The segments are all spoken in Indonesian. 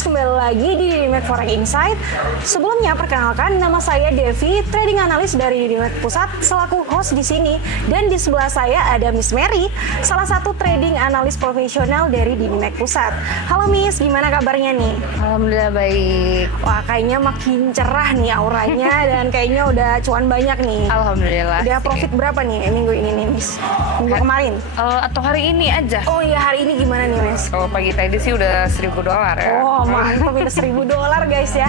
Traders, kembali lagi di Didimek Forex Insight. Sebelumnya perkenalkan, nama saya Devi, trading analis dari Didimek Pusat, selaku host di sini. Dan di sebelah saya ada Miss Mary, salah satu trading analis profesional dari Didimek Pusat. Halo Miss, gimana kabarnya nih? Alhamdulillah baik. Wah, kayaknya makin cerah nih auranya dan kayaknya udah cuan banyak nih. Alhamdulillah. Udah profit berapa nih minggu ini nih Miss? Minggu kemarin? Atau hari ini aja? Oh iya, hari ini gimana nih Miss? Kalau pagi tadi sih udah $1.000 ya. Oh, mantap, minus $1.000 guys ya.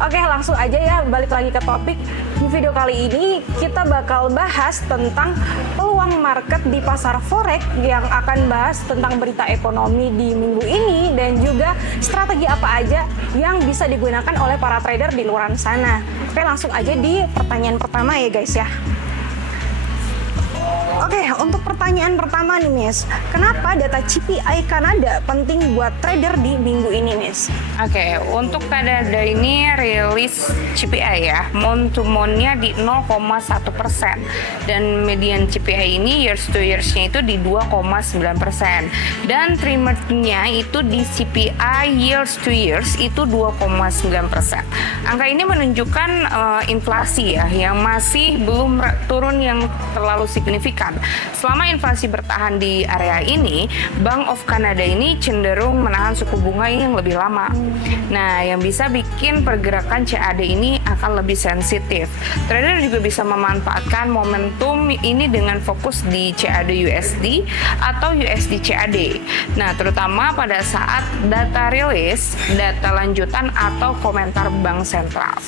Oke, langsung aja ya, balik lagi ke topik. Di video kali ini kita bakal bahas tentang peluang market di pasar forex, yang akan bahas tentang berita ekonomi di minggu ini dan juga strategi apa aja yang bisa digunakan oleh para trader di luar sana. Oke, langsung aja di pertanyaan pertama ya guys ya. Oke, untuk pertanyaan pertama nih Miss, kenapa data CPI Kanada penting buat trader di minggu ini Miss? Oke, untuk Kanada ini rilis CPI ya, month to month-nya di 0,1% dan median CPI ini years to years-nya itu di 2,9% dan trimester-nya itu di CPI years to years itu 2,9%. Angka ini menunjukkan inflasi ya yang masih belum turun yang terlalu signifikan. Selama inflasi bertahan di area ini, Bank of Canada ini cenderung menahan suku bunga yang lebih lama. Nah, yang bisa bikin pergerakan CAD ini akan lebih sensitif. Trader juga bisa memanfaatkan momentum ini dengan fokus di CAD USD atau USD CAD. Nah, terutama pada saat data rilis, data lanjutan atau komentar bank sentral.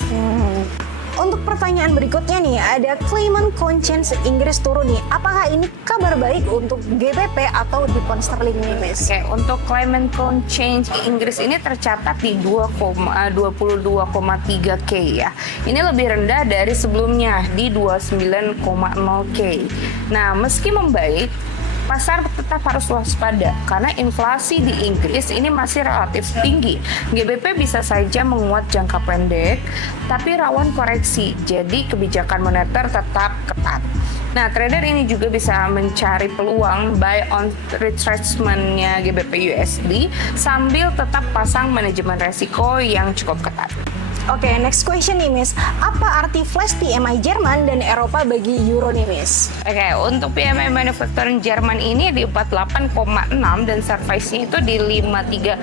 Untuk pertanyaan berikutnya nih, ada Clement Conscience Inggris turun nih. Apakah ini kabar baik untuk GBP atau di pound sterling nih, Miss? Oke, untuk Clement Conscience Inggris ini tercatat di 22,3K ya. Ini lebih rendah dari sebelumnya di 29,0K. Nah, meski membaik, pasar tetap harus waspada karena inflasi di Inggris ini masih relatif tinggi. GBP bisa saja menguat jangka pendek, tapi rawan koreksi. Jadi kebijakan moneter tetap ketat. Nah, trader ini juga bisa mencari peluang buy on retracement-nya GBP USD sambil tetap pasang manajemen resiko yang cukup ketat. Oke, next question nih Miss. Apa arti flash PMI Jerman dan Eropa bagi Euro nih Miss? Oke, untuk PMI manufacturing Jerman ini di 48,6 dan service-nya itu di 53,0.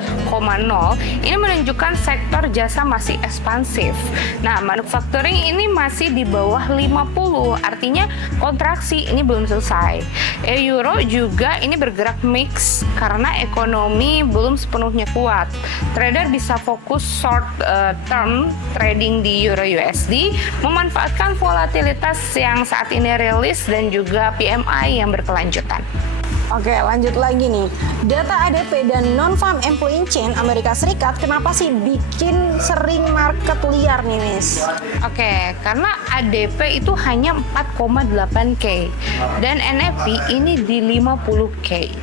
Ini menunjukkan sektor jasa masih ekspansif. Nah, manufacturing ini masih di bawah 50, artinya kontraksi ini belum selesai. Euro juga ini bergerak mix karena ekonomi belum sepenuhnya kuat. Trader bisa fokus short term trading di Euro USD, memanfaatkan volatilitas yang saat ini rilis dan juga PMI yang berkelanjutan. Oke, lanjut lagi nih. Data ADP dan non-farm employee chain Amerika Serikat kenapa sih bikin sering market liar nih, Miss? Oke, karena ADP itu hanya 4,8K dan NFP ini di 50K.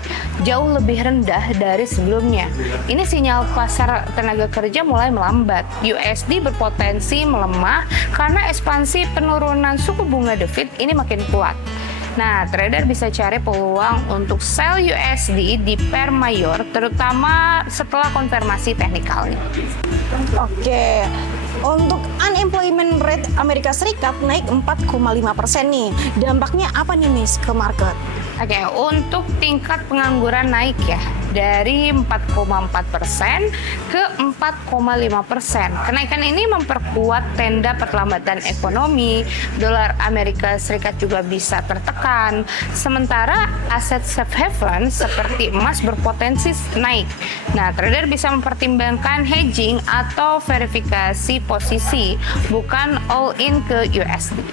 Jauh lebih rendah dari sebelumnya. Ini sinyal pasar tenaga kerja mulai melambat. USD berpotensi melemah karena ekspansi penurunan suku bunga The Fed ini makin kuat. Nah, trader bisa cari peluang untuk sell USD di pair mayor, terutama setelah konfirmasi teknikalnya. Oke, untuk unemployment rate Amerika Serikat naik 4,5% nih. Dampaknya apa nih, Miss, ke market? Oke, untuk tingkat pengangguran naik ya, dari 4,4% ke 4,5%. Kenaikan ini memperkuat tenda perlambatan ekonomi, dolar Amerika Serikat juga bisa tertekan. Sementara aset safe haven seperti emas berpotensi naik. Nah, trader bisa mempertimbangkan hedging atau verifikasi posisi, bukan all in ke USD.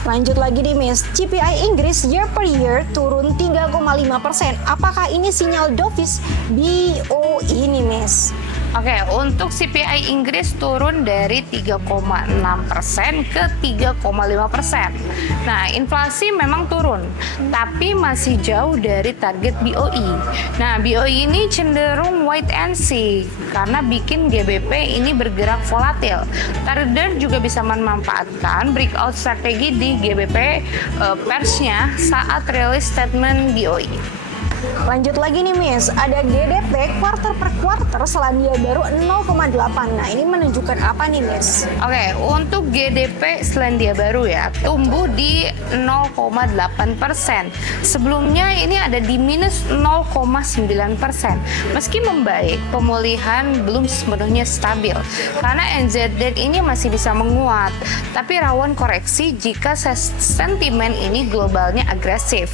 Lanjut lagi nih Miss, CPI Inggris year per year turun 3,5%. Apakah ini sinyal dovish BOE nih Miss? Oke, untuk CPI Inggris turun dari 3,6% ke 3,5%. Nah, inflasi memang turun, tapi masih jauh dari target BOE. Nah, BOE ini cenderung wait and see karena bikin GBP ini bergerak volatil. Trader juga bisa memanfaatkan breakout strategi di GBP persnya saat rilis statement BOE. Lanjut lagi nih Miss, ada GDP quarter per quarter Selandia Baru 0,8. Nah ini menunjukkan apa nih Miss? Oke, untuk GDP Selandia Baru ya, tumbuh di 0,8%. Sebelumnya ini ada di minus 0,9%. Meski membaik, pemulihan belum sepenuhnya stabil karena NZD ini masih bisa menguat, tapi rawan koreksi jika sentimen ini globalnya agresif.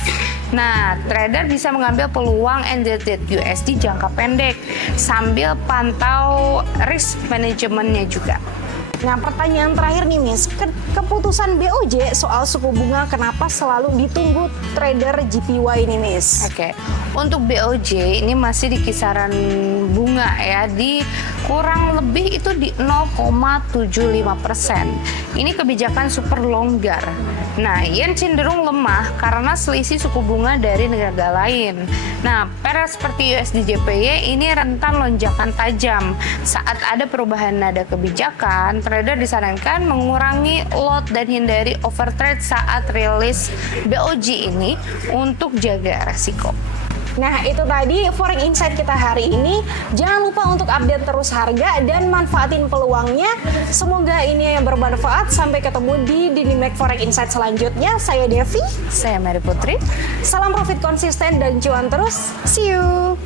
Nah, trader bisa mengambil peluang NZD USD jangka pendek sambil pantau risk manajemennya juga. Nah pertanyaan terakhir nih Miss, keputusan BOJ soal suku bunga kenapa selalu ditunggu trader JPY ini Miss? Oke, untuk BOJ ini masih di kisaran bunga ya, di kurang lebih itu di 0,75%. Ini kebijakan super longgar. Nah, yen cenderung lemah karena selisih suku bunga dari negara lain. Nah, pair seperti USD JPY ini rentan lonjakan tajam. Saat ada perubahan nada kebijakan, trader disarankan mengurangi lot dan hindari overtrade saat rilis BOJ ini untuk jaga resiko. Nah itu tadi Forex Insight kita hari ini. Jangan lupa untuk update terus harga dan manfaatin peluangnya. Semoga ini yang bermanfaat. Sampai ketemu di Dynamic Forex Insight selanjutnya. Saya Devi. Saya Mary Putri. Salam profit konsisten dan cuan terus. See you.